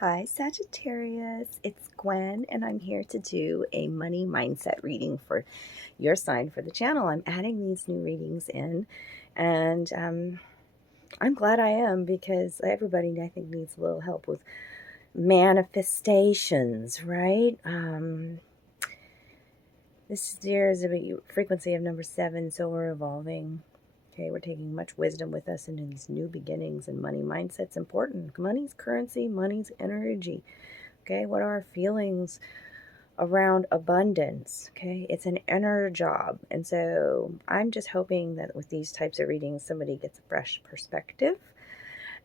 Hi Sagittarius, it's Gwen and I'm here to do a money mindset reading for your sign for the channel. I'm adding these new readings in and I'm glad I am because everybody I think needs a little help with manifestations, right? This year is a frequency of number 7, so we're evolving. Okay, we're taking much wisdom with us into these new beginnings, and money mindset's important. Money's currency, money's energy. Okay, what are our feelings around abundance? Okay, it's an inner job. And so I'm just hoping that with these types of readings, somebody gets a fresh perspective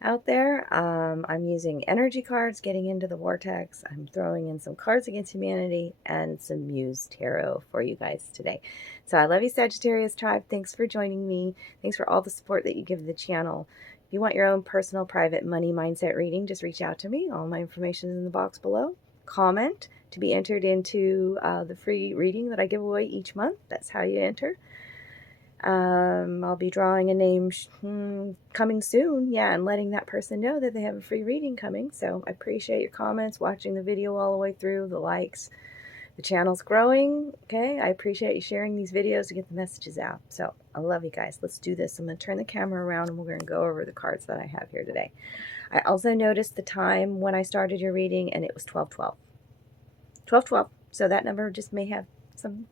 out there. I'm using energy cards, getting into the vortex. I'm throwing in some Cards Against Humanity and some Muse Tarot for you guys today. So I love you, Sagittarius tribe. Thanks for joining me. Thanks for all the support that you give the channel. If you want your own personal private money mindset reading, just reach out to me. All my information is in the box below. Comment to be entered into the free reading that I give away each month. That's how you enter. I'll be drawing a name coming soon. Yeah, and letting that person know that they have a free reading coming. So I appreciate your comments, watching the video all the way through, the likes. The channel's growing. Okay, I appreciate you sharing these videos to get the messages out. So I love you guys. Let's do this. I'm going to turn the camera around and we're going to go over the cards that I have here today. I also noticed the time when I started your reading, and it was 12:12. 12:12. So that number just may have some,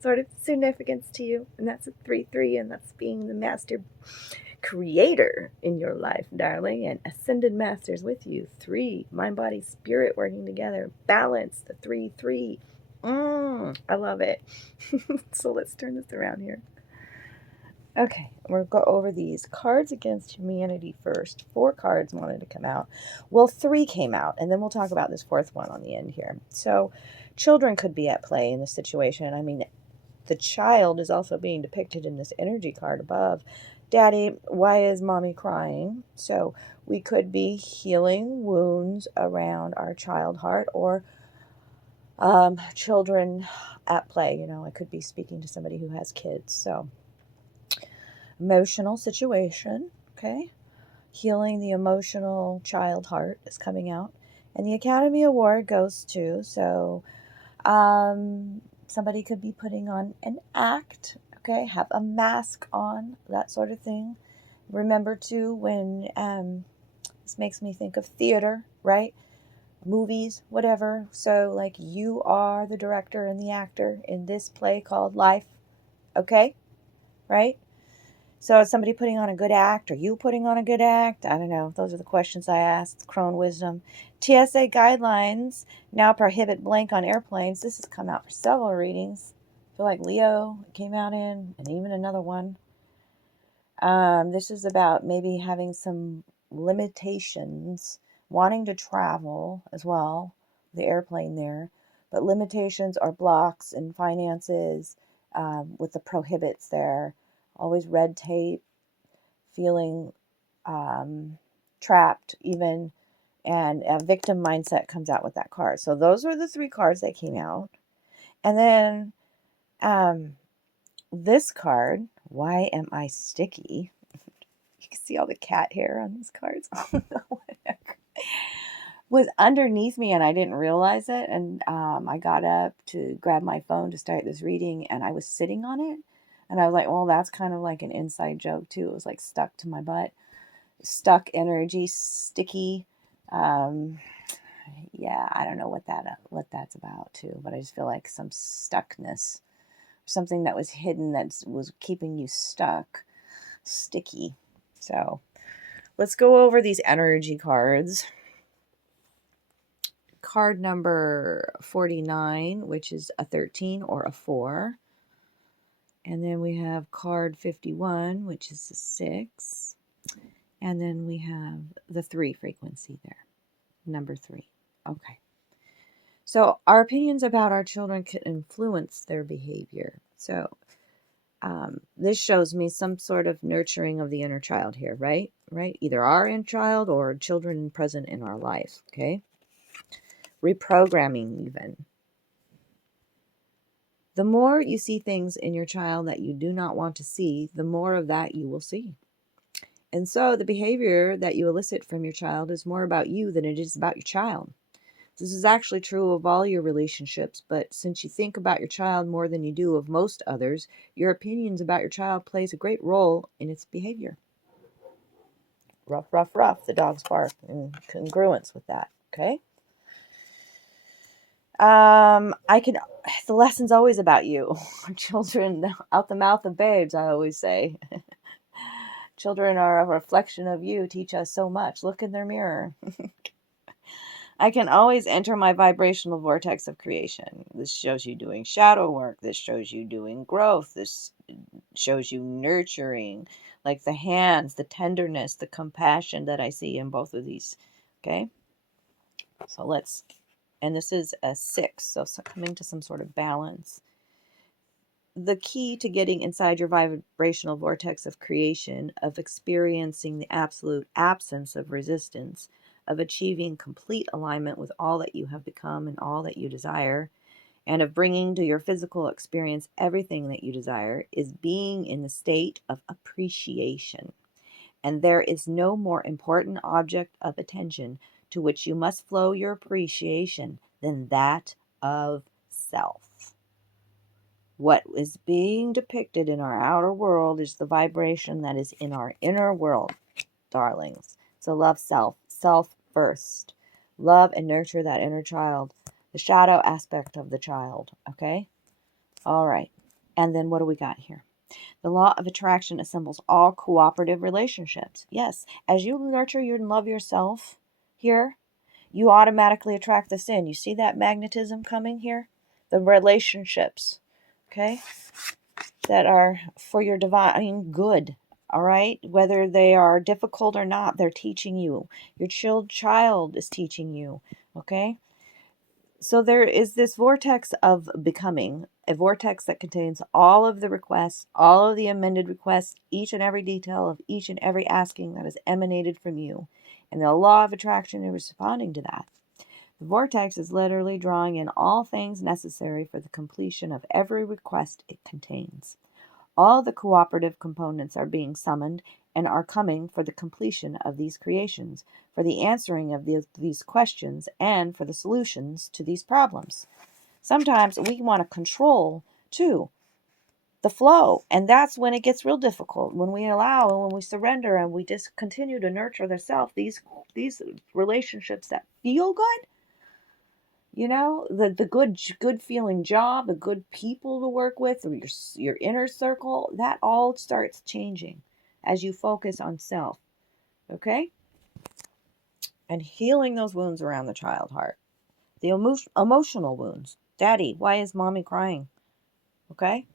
sort of significance to you. And that's a 3-3, and that's being the master creator in your life, darling, and ascended masters with you. 3, mind, body, spirit working together. Balance, the 3-3. I love it. So let's turn this around here. Okay, we'll go over these Cards Against Humanity first. 4 cards wanted to come out. Well, 3 came out, and then we'll talk about this 4th one on the end here. So children could be at play in this situation. I mean, the child is also being depicted in this energy card above. Daddy, why is mommy crying? So we could be healing wounds around our child heart, or children at play. You know, I could be speaking to somebody who has kids. So emotional situation, okay? Healing the emotional child heart is coming out. And the Academy Award goes to, so somebody could be putting on an act, okay? Have a mask on, that sort of thing. Remember, too, when this makes me think of theater, right? Movies, whatever. So, like, you are the director and the actor in this play called Life, okay? Right? So is somebody putting on a good act? Are you putting on a good act? I don't know. Those are the questions I asked. Crone Wisdom. TSA guidelines now prohibit blank on airplanes. This has come out for several readings. I feel like Leo came out in, and even another one. This is about maybe having some limitations, wanting to travel as well, the airplane there. But limitations are blocks in finances with the prohibits there. Always red tape, feeling trapped even, and a victim mindset comes out with that card. So those were the 3 cards that came out. And then this card, Why Am I Sticky? You can see all the cat hair on these cards. Was underneath me and I didn't realize it. And I got up to grab my phone to start this reading, and I was sitting on it. And I was like, well, that's kind of like an inside joke too. It was like stuck to my butt. Stuck energy, sticky. Yeah, I don't know what that's about too, but I just feel like some stuckness, something that was hidden that was keeping you stuck, sticky. So let's go over these energy cards. Card number 49, which is a 13 or a 4. And then we have card 51, which is a 6. And then we have the 3 frequency there, number 3. Okay. So our opinions about our children can influence their behavior. So this shows me some sort of nurturing of the inner child here, right? Right? Either our inner child or children present in our life, okay? Reprogramming even. The more you see things in your child that you do not want to see, the more of that you will see. And so the behavior that you elicit from your child is more about you than it is about your child. This is actually true of all your relationships, but since you think about your child more than you do of most others, your opinions about your child plays a great role in its behavior. Ruff, ruff, ruff, the dogs bark in congruence with that, okay? The lesson's always about you. Children out the mouth of babes, I always say. Children are a reflection of you, teach us so much. Look in their mirror. I can always enter my vibrational vortex of creation. This shows you doing shadow work. This shows you doing growth. This shows you nurturing, like the hands, the tenderness, the compassion that I see in both of these. Okay? So and this is a 6, so coming to some sort of balance. The key to getting inside your vibrational vortex of creation, of experiencing the absolute absence of resistance, of achieving complete alignment with all that you have become and all that you desire, and of bringing to your physical experience everything that you desire, is being in the state of appreciation. And there is no more important object of attention to which you must flow your appreciation than that of self. What is being depicted in our outer world is the vibration that is in our inner world, darlings. So love self. Self first. Love and nurture that inner child. The shadow aspect of the child. Okay? All right. And then what do we got here? The law of attraction assembles all cooperative relationships. Yes. As you nurture and love yourself here, you automatically attract this in. You see that magnetism coming here? The relationships. Okay? That are for your divine good, all right? Whether they are difficult or not, they're teaching you. Your child is teaching you, okay? So there is this vortex of becoming, a vortex that contains all of the requests, all of the amended requests, each and every detail of each and every asking that is emanated from you. And the law of attraction is responding to that. The vortex is literally drawing in all things necessary for the completion of every request it contains. All the cooperative components are being summoned and are coming for the completion of these creations, for the answering of these questions, and for the solutions to these problems. Sometimes we want to control, too, the flow, and that's when it gets real difficult. When we allow and when we surrender and we just continue to nurture the self, these relationships that feel good, you know, the good feeling job, the good people to work with, or your inner circle, that all starts changing as you focus on self. Okay? And healing those wounds around the child heart. The emotional wounds. Daddy, why is mommy crying? Okay?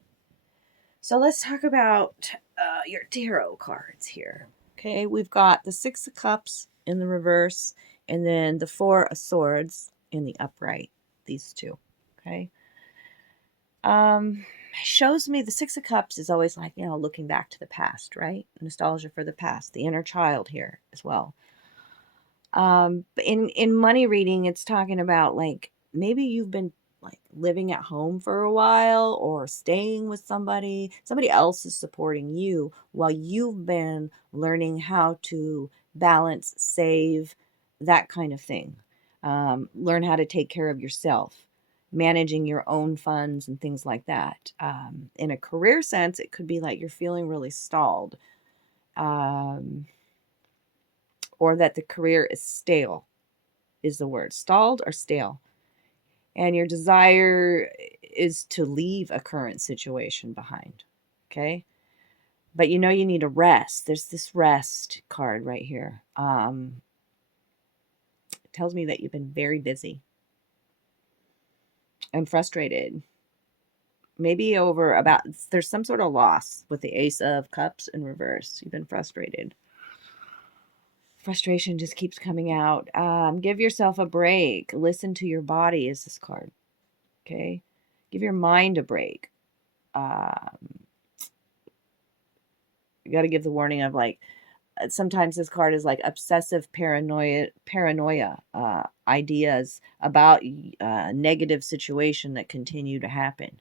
So let's talk about your tarot cards here. Okay, we've got the 6 of Cups in the reverse, and then the 4 of Swords in the upright. These two. Okay. Shows me the 6 of Cups is always like, you know, looking back to the past, right? Nostalgia for the past, the inner child here as well. In money reading, it's talking about like maybe you've been like living at home for a while or staying with somebody else is supporting you while you've been learning how to balance, save, that kind of thing. Learn how to take care of yourself, managing your own funds and things like that. In a career sense, it could be like you're feeling really stalled, or that the career is stale, is the word. Stalled or stale. And your desire is to leave a current situation behind. Okay? But you know you need a rest. There's this rest card right here. It tells me that you've been very busy and frustrated. Maybe there's some sort of loss with the Ace of Cups in reverse. You've been frustrated. Frustration just keeps coming out. Give yourself a break. Listen to your body is this card. Okay? Give your mind a break. You got to give the warning of like, sometimes this card is like obsessive paranoia ideas about a negative situation that continue to happen.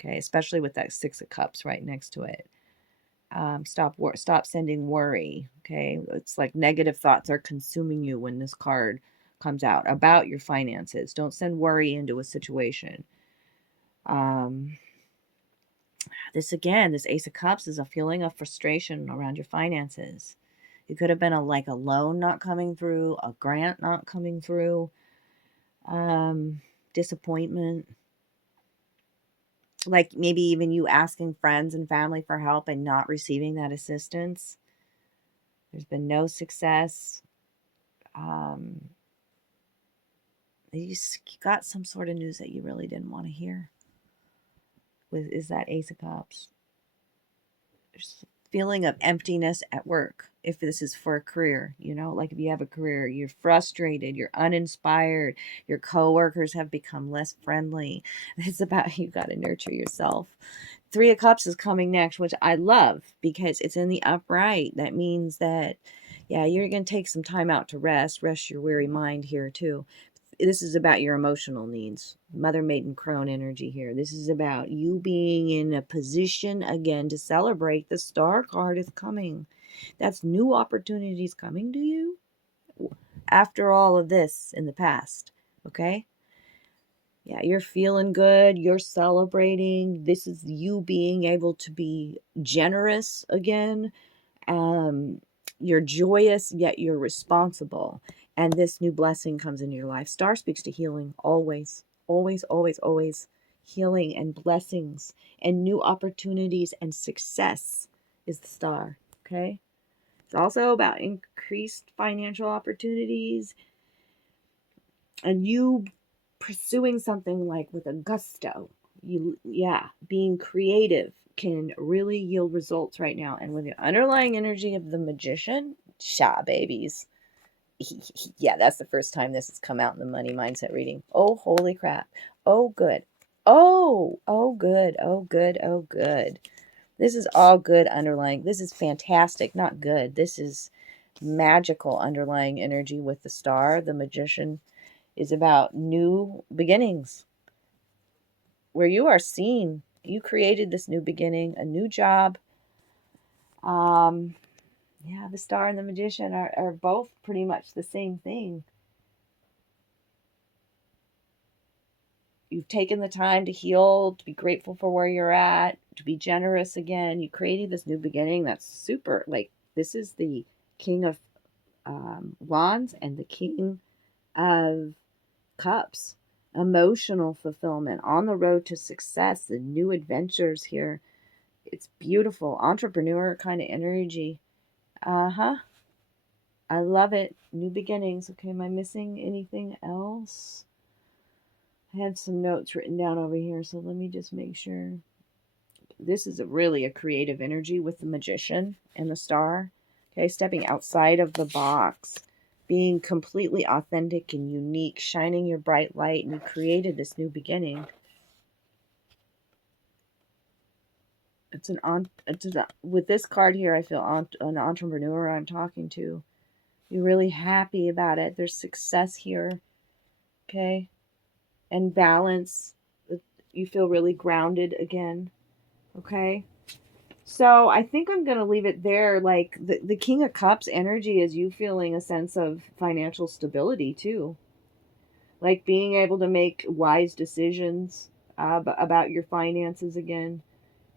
Okay? Especially with that 6 of Cups right next to it. Stop sending worry. Okay, it's like negative thoughts are consuming you when this card comes out about your finances. Don't send worry into a situation. Um, this again, this Ace of Cups is a feeling of frustration around your finances. It could have been like a loan not coming through, a grant not coming through, disappointment. Like maybe even you asking friends and family for help and not receiving that assistance. There's been no success. You got some sort of news that you really didn't want to hear. Is that Ace of Cups? There's a feeling of emptiness at work. If this is for a career, like if you have a career, you're frustrated, you're uninspired, your coworkers have become less friendly. It's about you got to nurture yourself. Three of Cups is coming next, which I love because it's in the upright. That means that, yeah, you're going to take some time out to rest your weary mind here too. This is about your emotional needs. Mother, Maiden, Crone energy here. This is about you being in a position again to celebrate. The Star card is coming. That's new opportunities coming to you after all of this in the past. Okay? Yeah, you're feeling good. You're celebrating. This is you being able to be generous again. You're joyous, yet you're responsible. And this new blessing comes into your life. Star speaks to healing always, always, always, always. Healing and blessings and new opportunities and success is the Star. Okay. It's also about increased financial opportunities and you pursuing something like with a gusto. Being creative can really yield results right now. And with the underlying energy of the Magician, babies. Yeah, that's the first time this has come out in the money mindset reading. Oh, holy crap. Oh, good. Oh, good. Oh, good. Oh, good. This is all good underlying. This is fantastic, not good. This is magical underlying energy with the Star. The Magician is about new beginnings where you are seen. You created this new beginning, a new job. The Star and the Magician are both pretty much the same thing. You've taken the time to heal, to be grateful for where you're at, to be generous again. You created this new beginning. That's super. Like, this is the King of Wands and the King of Cups. Emotional fulfillment, on the road to success, the new adventures here. It's beautiful. Entrepreneur kind of energy. I love it. New beginnings. Okay, am I missing anything else? I had some notes written down over here, so let me just make sure. This is really a creative energy with the Magician and the Star. Okay, stepping outside of the box, being completely authentic and unique, shining your bright light, and you created this new beginning. With this card here, I feel an entrepreneur I'm talking to. You're really happy about it. There's success here, okay? And balance. You feel really grounded again, okay? So I think I'm going to leave it there. Like the King of Cups energy is you feeling a sense of financial stability too. Like being able to make wise decisions about your finances again.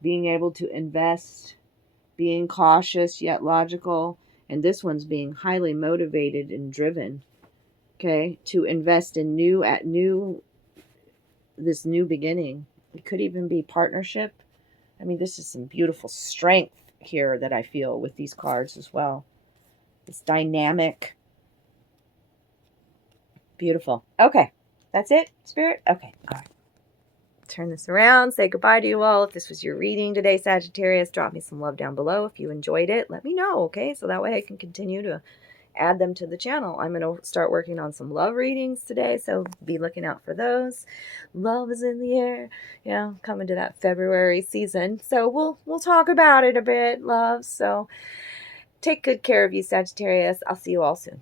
Being able to invest, being cautious yet logical, and this one's being highly motivated and driven, okay, to invest in this new beginning. It could even be partnership. I mean, this is some beautiful strength here that I feel with these cards as well. It's dynamic. Beautiful. Okay, that's it, Spirit? Okay, all right. Turn this around, say goodbye to you all. If this was your reading today, Sagittarius, drop me some love down below. If you enjoyed it, let me know, okay? So that way I can continue to add them to the channel. I'm going to start working on some love readings today, so be looking out for those. Love is in the air, coming to that February season. So we'll talk about it a bit, love. So take good care of you, Sagittarius. I'll see you all soon.